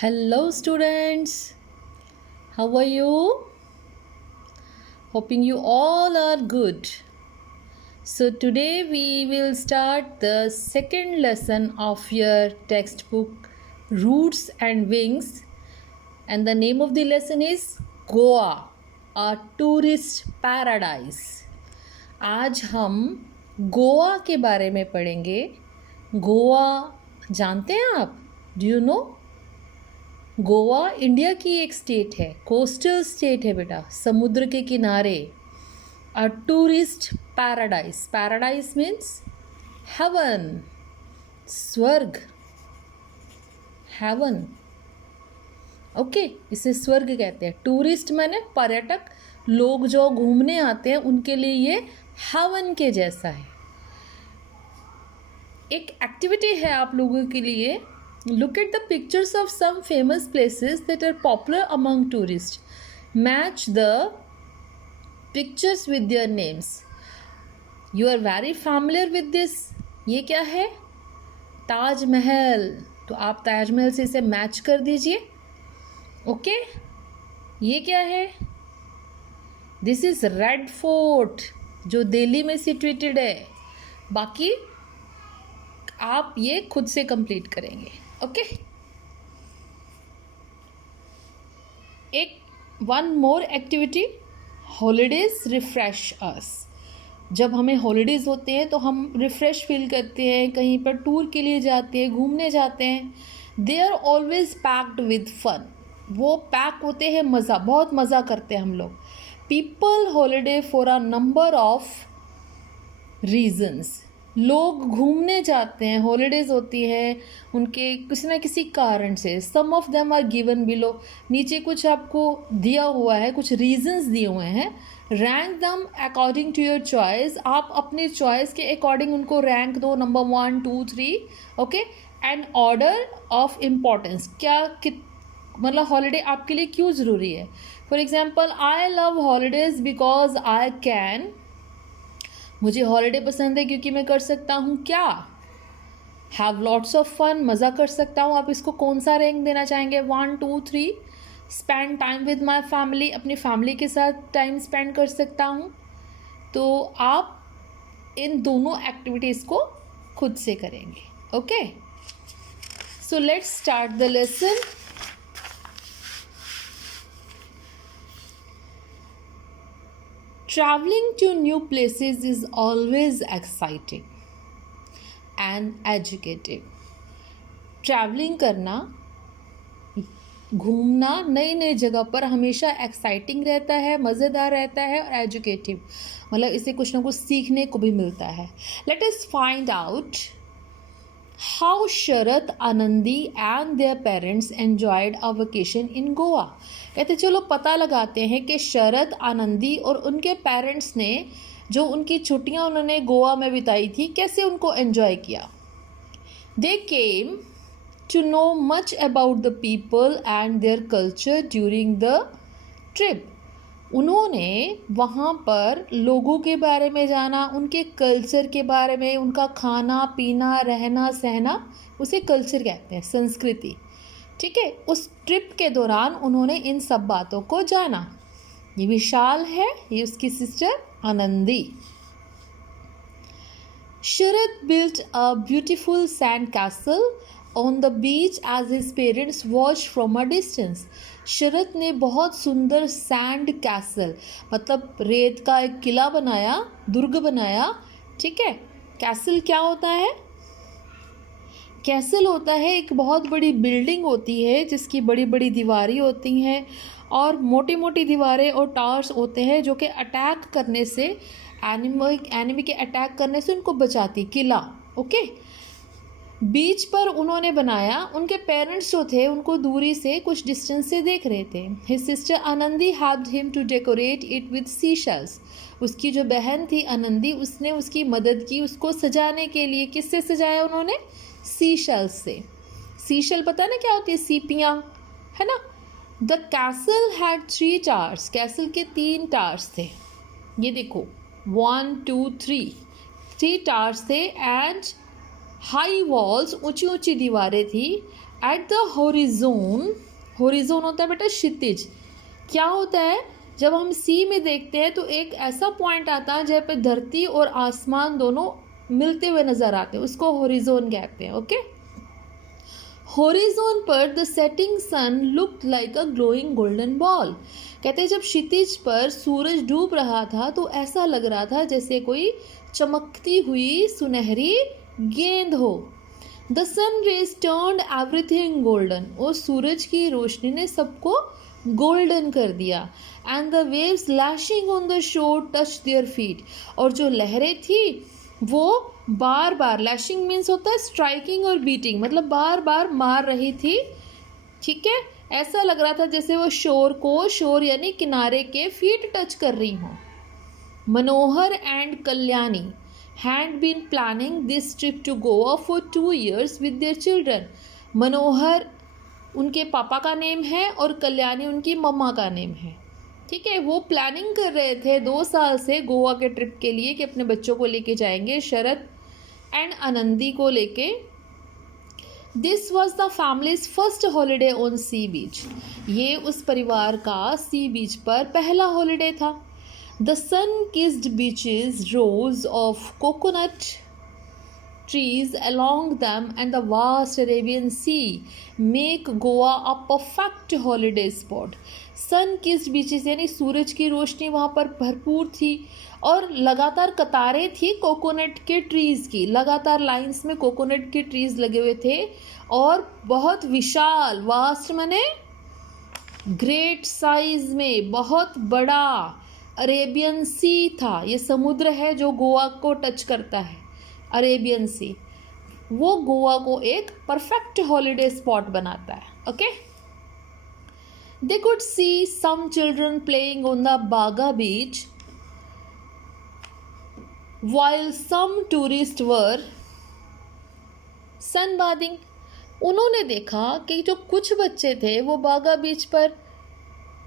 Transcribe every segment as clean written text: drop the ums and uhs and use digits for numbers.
Hello, students. How are you? Hoping you all are good. So, today we will start the second lesson of your textbook Roots and Wings. And the name of the lesson is Goa, a tourist paradise. आज हम गोवा के बारे में पढ़ेंगे. गोवा जानते हैं आप? Do you know? Goa India की एक स्टेट है, कोस्टल स्टेट है बेटा, समुद्र के किनारे. A tourist paradise. Paradise means heaven, स्वर्ग, हेवन. ओके, इसे स्वर्ग कहते हैं. टूरिस्ट माने पर्यटक, लोग जो घूमने आते हैं उनके लिए ये हेवन के जैसा है. एक एक्टिविटी है आप लोगों के लिए. Look at the pictures of some famous places that are popular among tourists. Match the pictures with their names. You are very familiar with this. ये क्या है? ताजमहल. तो आप ताजमहल से इसे मैच कर दीजिए. ओके, ये क्या है? दिस इज रेड फोर्ट, जो दिल्ली में सिचुएटेड है. बाकी आप ये खुद से कंप्लीट करेंगे. ओके, एक one more activity. Holidays refresh us. जब हमें हॉलीडेज होते हैं तो हम रिफ्रेश फील करते हैं, कहीं पर टूर के लिए जाते हैं, घूमने जाते हैं. They are always packed with fun. वो पैक होते हैं मज़ा, बहुत मज़ा करते हैं हम लोग. People holiday for a number of reasons. लोग घूमने जाते हैं, हॉलीडेज़ होती है उनके किसी ना किसी कारण से. Some of them are given below. नीचे कुछ आपको दिया हुआ है, कुछ रीजंस दिए हुए हैं. रैंक दम अकॉर्डिंग टू योर चॉइस. आप अपने चॉइस के अकॉर्डिंग उनको रैंक दो, number 1, 2, 3. Okay, and order of importance. क्या मतलब हॉलीडे आपके लिए क्यों ज़रूरी है. For example, I love holidays because I can. मुझे हॉलीडे पसंद है क्योंकि मैं कर सकता हूँ क्या? Have lots of fun. मज़ा कर सकता हूँ. आप इसको कौन सा रैंक देना चाहेंगे? 1, 2, 3. Spend time with my family. अपनी फैमिली के साथ टाइम स्पेंड कर सकता हूँ. तो आप इन दोनों एक्टिविटीज़ को खुद से करेंगे. Okay, so let's start the lesson. Traveling to new places is always exciting and educative. Travelling करना, घूमना नई नई जगह पर हमेशा एक्साइटिंग रहता है, मज़ेदार रहता है और एजुकेटिव. मतलब इससे कुछ ना कुछ सीखने को भी मिलता है. Let us find out how Sharad, Anandi and their parents enjoyed a vacation in Goa. कहते चलो पता लगाते हैं कि शरद, आनंदी और उनके पेरेंट्स ने जो उनकी छुट्टियां उन्होंने गोवा में बिताई थी, कैसे उनको एंजॉय किया. They came to know much about the people and their culture during the trip. उन्होंने वहाँ पर लोगों के बारे में जाना, उनके कल्चर के बारे में, उनका खाना पीना, रहना सहना, उसे कल्चर कहते हैं, संस्कृति. ठीक है, उस ट्रिप के दौरान उन्होंने इन सब बातों को जाना. ये विशाल है, ये उसकी sister Anandi. Sharad built a beautiful sand castle on the beach as his parents watched from a distance. शरद ने बहुत सुंदर सैंड कैसल, मतलब रेत का एक किला बनाया, दुर्ग बनाया. ठीक है, कैसल क्या होता है? कैसल होता है एक बहुत बड़ी बिल्डिंग होती है जिसकी बड़ी बड़ी दीवारें होती हैं और मोटी मोटी दीवारें और टावर्स होते हैं जो कि अटैक करने से, एनिमी के अटैक करने से उनको बचाती. किला. ओके, बीच पर उन्होंने बनाया. उनके पेरेंट्स जो थे उनको दूरी से, कुछ डिस्टेंस से देख रहे थे. His sister Anandi helped him to decorate it with sea shells. उसकी जो बहन थी आनंदी, उसने उसकी मदद की उसको सजाने के लिए. किससे सजाया उन्होंने? सी शेल्स से. सी शेल पता है ना क्या होती है? सीपियाँ, है ना. The castle had 3 towers. Castle के 3 टावर्स थे. ये देखो, 1, 2, 3 टावर्स थे. एंड हाई वॉल्स, ऊंची ऊंची दीवारें थी. एट द होरिजोन, होरिजोन होता है बेटा क्षितिज। क्या होता है, जब हम सी में देखते हैं तो एक ऐसा पॉइंट आता है जहाँ पे धरती और आसमान दोनों मिलते हुए नजर आते हैं, उसको होरिजोन कहते हैं। ओके, होरिजोन पर the setting sun looked like a glowing golden ball. कहते हैं जब क्षितिज पर सूरज डूब रहा था तो ऐसा लग रहा था जैसे कोई चमकती हुई सुनहरी गेंद हो। The sun rays turned everything golden, और सूरज की रोशनी ने सबको गोल्डन कर दिया। And the waves lashing on the shore touch their feet, और जो लहरें थी वो बार बार, लैशिंग मीन्स होता है स्ट्राइकिंग और बीटिंग, मतलब बार बार मार रही थी। ठीक है, ऐसा लग रहा था जैसे वो शोर को, शोर यानी किनारे के फीट टच कर रही हों। Manohar and Kalyani had been planning this trip to Goa for 2 years with their children. मनोहर उनके पापा का नेम है और कल्याणी उनकी मम्मा का नेम है। ठीक है, वो प्लानिंग कर रहे थे 2 साल से गोवा के ट्रिप के लिए कि अपने बच्चों को लेके जाएंगे, शरद एंड आनंदी को लेके। This was the family's first holiday on sea beach, ये उस परिवार का सी बीच पर पहला हॉलीडे था। The sun-kissed beaches, rows of coconut trees along them, and the vast Arabian Sea make Goa a perfect holiday spot. Sun-kissed beaches यानी सूरज की रोशनी वहाँ पर भरपूर थी और लगातार कतारें थी कोकोनट के ट्रीज़ की, लगातार लाइंस में कोकोनट के ट्रीज़ लगे हुए थे और बहुत विशाल, वास्ट माने ग्रेट साइज में, बहुत बड़ा अरेबियन सी था। ये समुद्र है जो गोवा को टच करता है, अरेबियन सी, वो गोवा को एक परफेक्ट हॉलीडे स्पॉट बनाता है। Okay, they could see some children playing on the Baga beach while some tourist were sunbathing. उन्होंने देखा कि जो कुछ बच्चे थे वो बागा बीच पर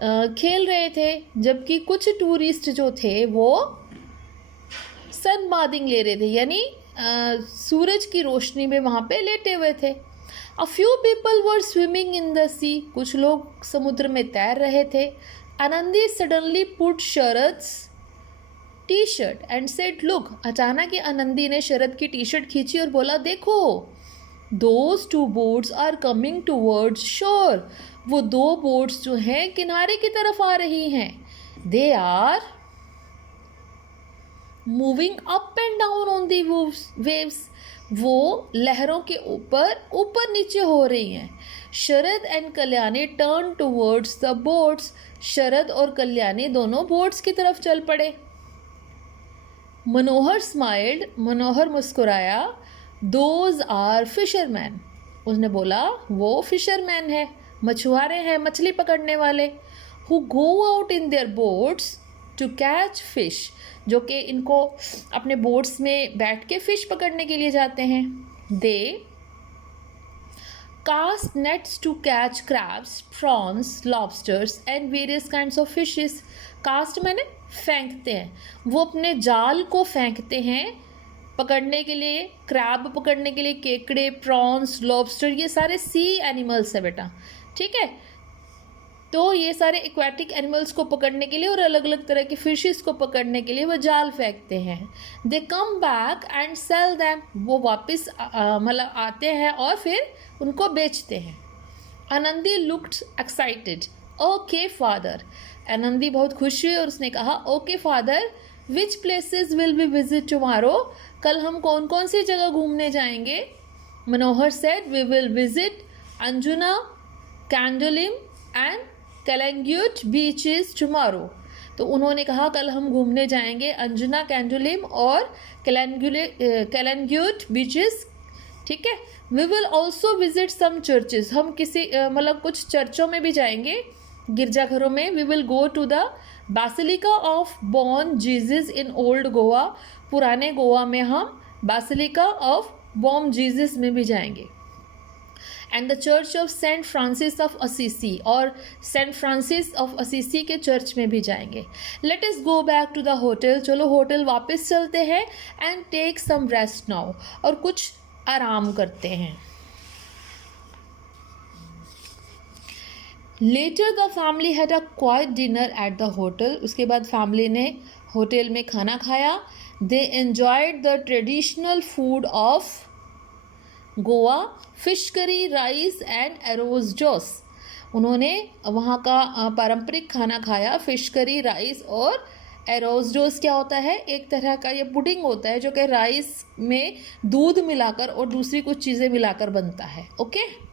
खेल रहे थे, जबकि कुछ टूरिस्ट जो थे वो सन बादिंग ले रहे थे, यानी सूरज की रोशनी में वहाँ पे लेटे हुए थे। A few people were swimming in the sea, कुछ लोग समुद्र में तैर रहे थे। Anandi suddenly put Sharad's t shirt and said look, अचानक ही आनंदी ने शरद की टी शर्ट खींची और बोला देखो, those 2 boats are coming towards shore, वो 2 बोट्स जो हैं किनारे की तरफ आ रही हैं। They are moving up and down on the waves, वो लहरों के ऊपर ऊपर नीचे हो रही हैं। Sharad and Kalyani turn towards the boats, Sharad और कल्याणी दोनों बोट्स की तरफ चल पड़े। मनोहर स्माइल्ड, मनोहर मुस्कुराया। दोज आर फिशरमैन, उसने बोला वो फिशरमैन है, मछुआरे हैं, मछली पकड़ने वाले। Who go out in their boats to catch fish, जो कि इनको अपने बोट्स में बैठ के फिश पकड़ने के लिए जाते हैं। They cast nets to catch crabs, prawns, lobsters and various kinds of fishes. Cast मैंने फेंकते हैं, वो अपने जाल को फेंकते हैं पकड़ने के लिए, क्रैब पकड़ने के लिए, केकड़े, प्रॉन्स, लॉबस्टर, ये सारे सी एनिमल्स है बेटा। ठीक है, तो ये सारे एक्वाटिक एनिमल्स को पकड़ने के लिए और अलग अलग तरह के फिशेस को पकड़ने के लिए वो जाल फेंकते हैं। They come back and sell them, वो वापस मतलब आते हैं और फिर उनको बेचते हैं। Anandi looked excited. Okay father, Anandi बहुत खुश हुई और उसने कहा okay father, which places will be visit tomorrow, कल हम कौन कौन सी जगह घूमने जाएंगे। Manohar said we will visit Anjuna, Candolim and Calangute beaches tomorrow. तो उन्होंने कहा कल हम घूमने जाएंगे अंजुना, कैंडोलिम और कलंगुट बीचेस। ठीक है, we will also visit some churches, हम किसी मतलब कुछ चर्चों में भी जाएंगे, गिरजाघरों में। We will go to the basilica of born Jesus in old Goa, पुराने गोवा में हम बासिलिका ऑफ बॉर्न जीसस में भी जाएंगे। And the church of Saint Francis of Assisi, और सेंट फ्रांसिस ऑफ असीसी के चर्च में भी जाएंगे। Let us go back to the hotel, चलो होटल वापस चलते हैं। And take some rest now, और कुछ आराम करते हैं। Later the family had a quiet dinner at the hotel. उसके बाद फैमिली ने होटल में खाना खाया। They enjoyed the traditional food of Goa, fish curry, rice and arrows Jos. उन्होंने वहाँ का पारंपरिक खाना खाया, फिश करी, राइस और एरोज जॉस क्या होता है, एक तरह का ये पुडिंग होता है जो कि राइस में दूध मिलाकर और दूसरी कुछ चीज़ें मिलाकर बनता है। ओके।